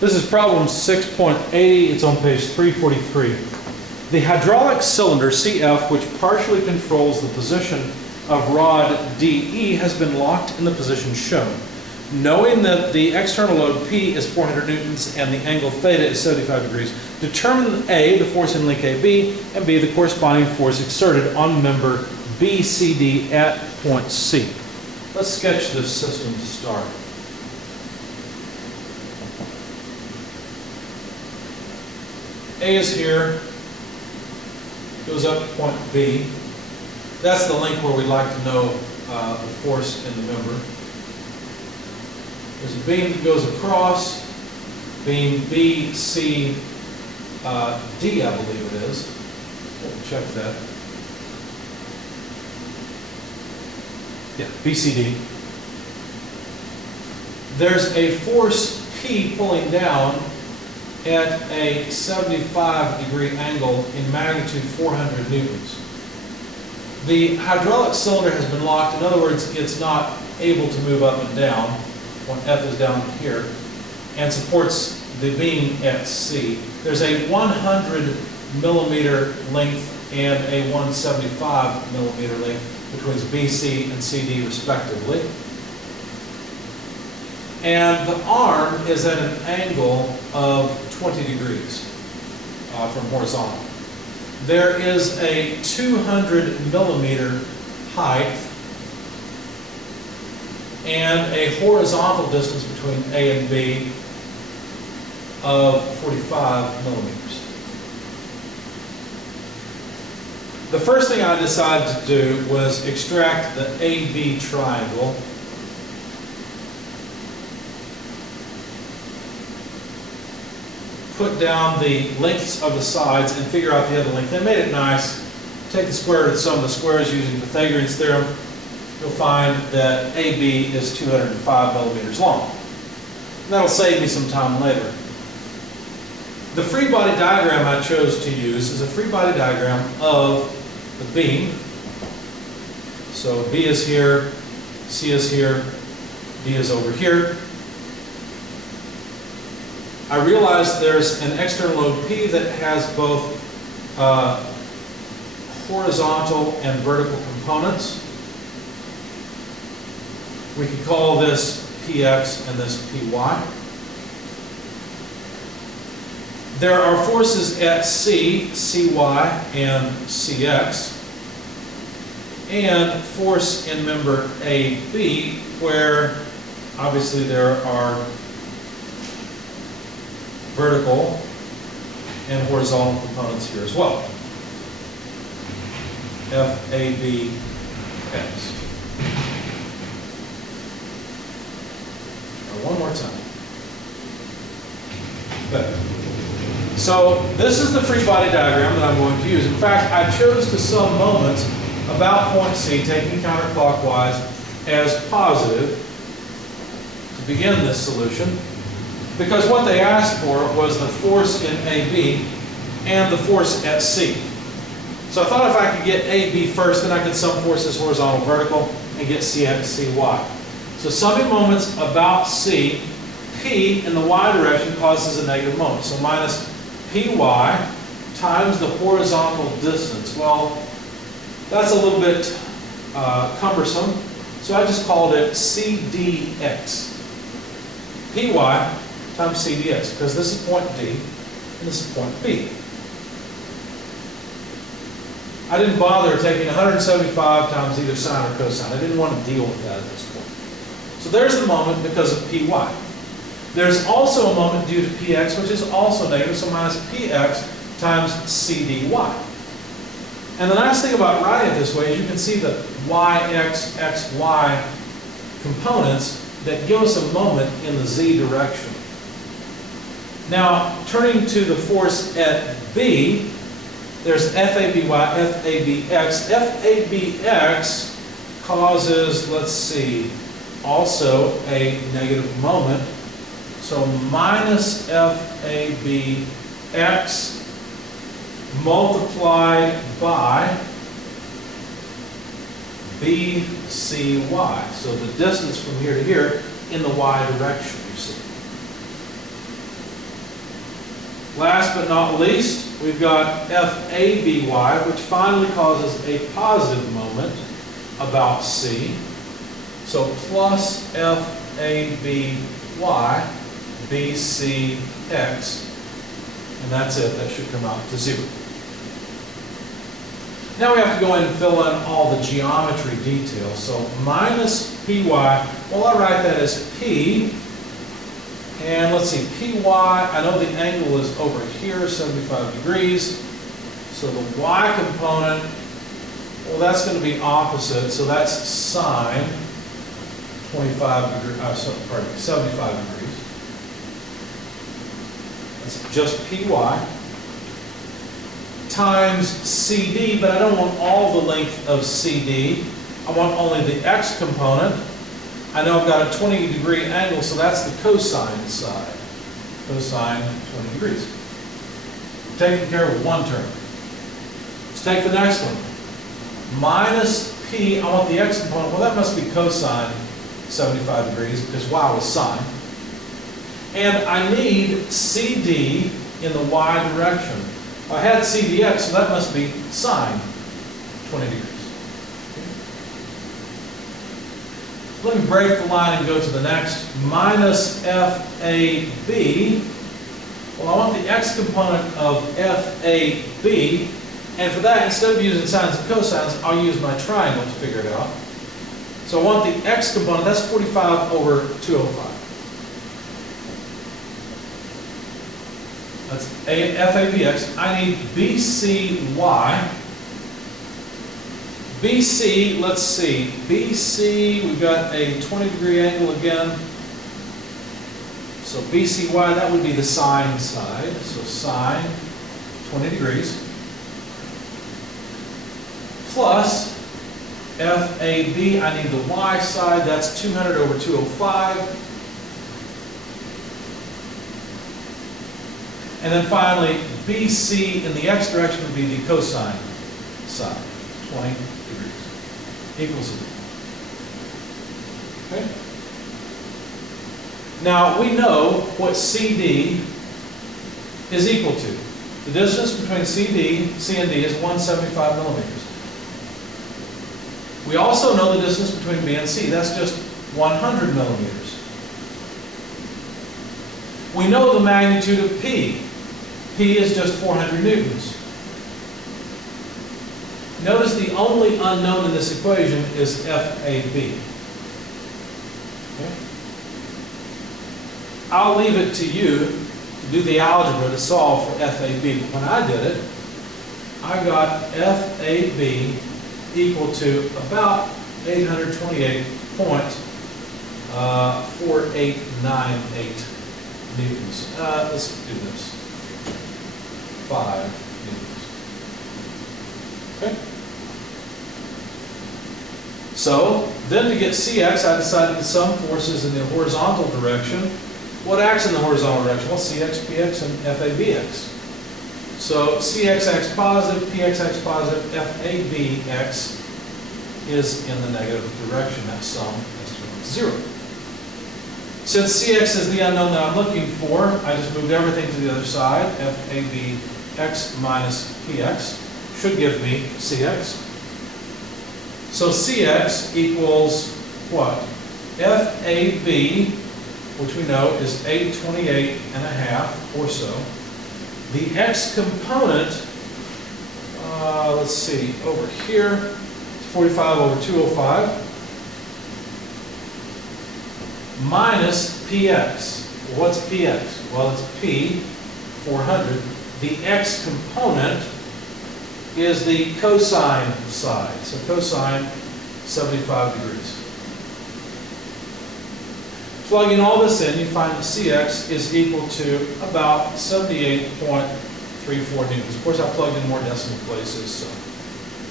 This is problem 6.80. It's on page 343. The hydraulic cylinder CF, which partially controls the position of rod DE, has been locked in the position shown. Knowing that the external load P is 400 newtons and the angle theta is 75 degrees, determine A, the force in link AB, and B, the corresponding force exerted on member BCD at point C. Let's sketch this system to start. A is here, goes up to point B. That's the link where we'd like to know the force in the member. There's a beam that goes across, beam BCD, I believe it is. We'll check that. Yeah, BCD. There's a force P pulling down at a 75-degree angle in magnitude 400 newtons. The hydraulic cylinder has been locked. In other words, it's not able to move up and down when F is down here, and supports the beam at C. There's a 100 millimeter length and a 175 millimeter length between BC and CD respectively. And the arm is at an angle of 20 degrees from horizontal. There is a 200 millimeter height and a horizontal distance between A and B of 45 millimeters. The first thing I decided to do was extract the AB triangle. Put down the lengths of the sides and figure out the other length. They made it nice. Take the square root of some of the squares using Pythagorean's theorem. You'll find that AB is 205 millimeters long. And that'll save me some time later. The free body diagram I chose to use is a free body diagram of the beam. So B is here, C is here, D is over here. I realize there's an external load P that has both horizontal and vertical components. We could call this Px and this Py. There are forces at C, Cy, and Cx, and force in member AB, where obviously there are vertical and horizontal components here as well. FABX. One more time. Better. So this is the free body diagram that I'm going to use. In fact, I chose to some moments about point C, taking counterclockwise, as positive to begin this solution, because what they asked for was the force in AB and the force at C. So I thought if I could get AB first, then I could sum forces horizontal, vertical, and get CX, CY. So summing moments about C, P in the Y direction causes a negative moment. So minus PY times the horizontal distance. Well, that's a little bit cumbersome, so I just called it CDX. PY times CDX, because this is point D and this is point B. I didn't bother taking 175 times either sine or cosine. I didn't want to deal with that at this point. So there's the moment because of PY. There's also a moment due to PX, which is also negative, so minus PX times CDY. And the nice thing about writing it this way is you can see the YX, XY components that give us a moment in the Z direction. Now, turning to the force at B, there's FABY, FABX. FABX causes, let's see, also a negative moment. So minus FABX multiplied by BCY. So the distance from here to here in the Y direction, you see. Last but not least, we've got FABY, which finally causes a positive moment about C. So plus FABY BCX, and that's it. That should come out to 0. Now we have to go in and fill in all the geometry details. So minus PY, well, I write that as P. And let's see, PY, I know the angle is over here, 75 degrees. So the Y component, well, that's going to be opposite. So that's sine 75 degrees. That's just PY. Times CD, but I don't want all the length of CD. I want only the X component. I know I've got a 20-degree angle, so that's the cosine side. Cosine 20 degrees. Taking care of one term. Let's take the next one. Minus P, I want the X component. Well, that must be cosine 75 degrees because Y was sine. And I need CD in the Y direction. I had CDX, so that must be sine 20 degrees. Let me break the line and go to the next. Minus FAB. Well, I want the X component of FAB. And for that, instead of using sines and cosines, I'll use my triangle to figure it out. So I want the X component, that's 45 over 205. That's FABX. I need BCY. BC, let's see. BC, we've got a 20-degree angle again. So BCY, that would be the sine side. So sine 20 degrees. Plus FAB, I need the Y side. That's 200 over 205. And then finally, BC in the X direction would be the cosine side, 20 degrees, equals 0. Okay? Now, we know what CD is equal to. The distance between C and D is 175 millimeters. We also know the distance between B and C. That's just 100 millimeters. We know the magnitude of P. P is just 400 newtons. Notice the only unknown in this equation is FAB. Okay? I'll leave it to you to do the algebra to solve for FAB. But when I did it, I got FAB equal to about 828.4898 newtons. Let's do this. 5 newtons. Okay? So, then to get CX, I decided to sum forces in the horizontal direction. What acts in the horizontal direction? Well, CX, PX, and FABX. So, CXX positive, PXX positive, FABX is in the negative direction. That sum is to 0. Since CX is the unknown that I'm looking for, I just moved everything to the other side. FABX minus PX should give me CX. So CX equals what? FAB, which we know is 828.5 or so. The X component, let's see, over here, 45 over 205. Minus PX. What's PX? Well, it's P, 400. The X component is the cosine side. So cosine, 75 degrees. Plugging all this in, you find that CX is equal to about 78.34 newtons. Of course, I plugged in more decimal places, so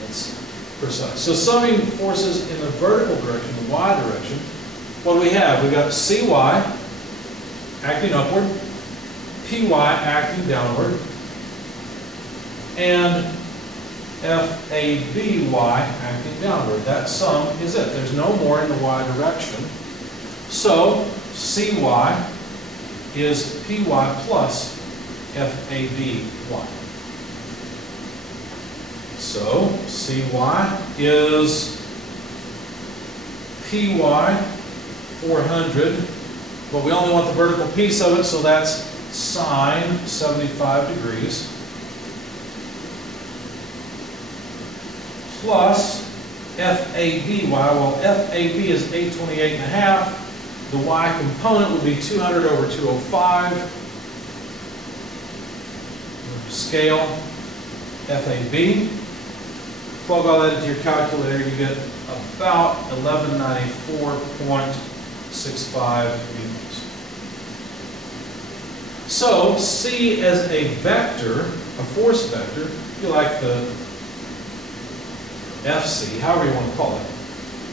that's precise. So summing forces in the vertical direction, the Y direction, what do we have? We've got CY acting upward, PY acting downward, and FABY acting downward. That sum is it. There's no more in the Y direction. So CY is PY plus FABY. So CY is PY 400, but we only want the vertical piece of it, so that's sine 75 degrees plus FABY. Well, FAB is 828.5. The Y component would be 200 over 205. Scale FAB. Plug all that into your calculator, you get about 1194.65 newtons. So C as a vector, a force vector, if you like the FC, however you want to call it,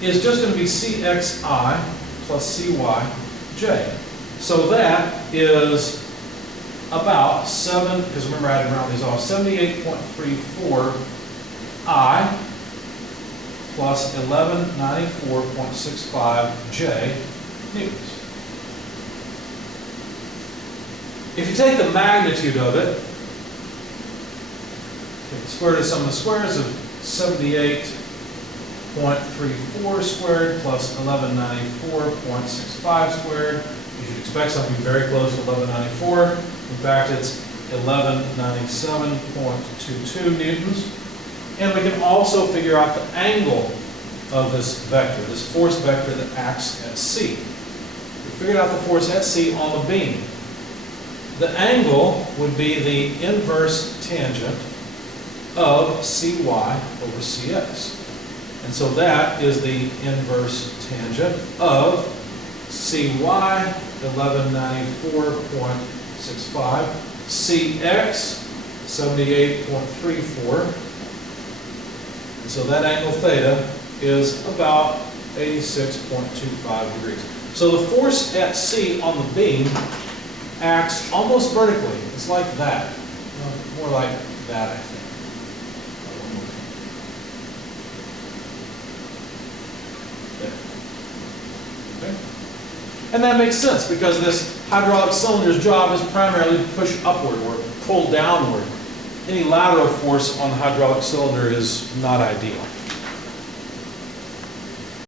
is just going to be CXI plus CYJ. So that is about 7, because remember I had to round these off, 78.34 I plus 1194.65 J newtons. If you take the magnitude of it, take the square root of some of the squares of 78.34 squared plus 1194.65 squared, you should expect something very close to 1194. In fact, it's 1197.22 newtons. And we can also figure out the angle of this vector, this force vector that acts at C. We figured out the force at C on the beam. The angle would be the inverse tangent of CY over CX. And so that is the inverse tangent of CY, 1194.65, CX, 78.34. So that angle theta is about 86.25 degrees. So the force at C on the beam acts almost vertically. It's like that. More like that, I think. Okay. And that makes sense because this hydraulic cylinder's job is primarily to push upward or pull downward. Any lateral force on the hydraulic cylinder is not ideal.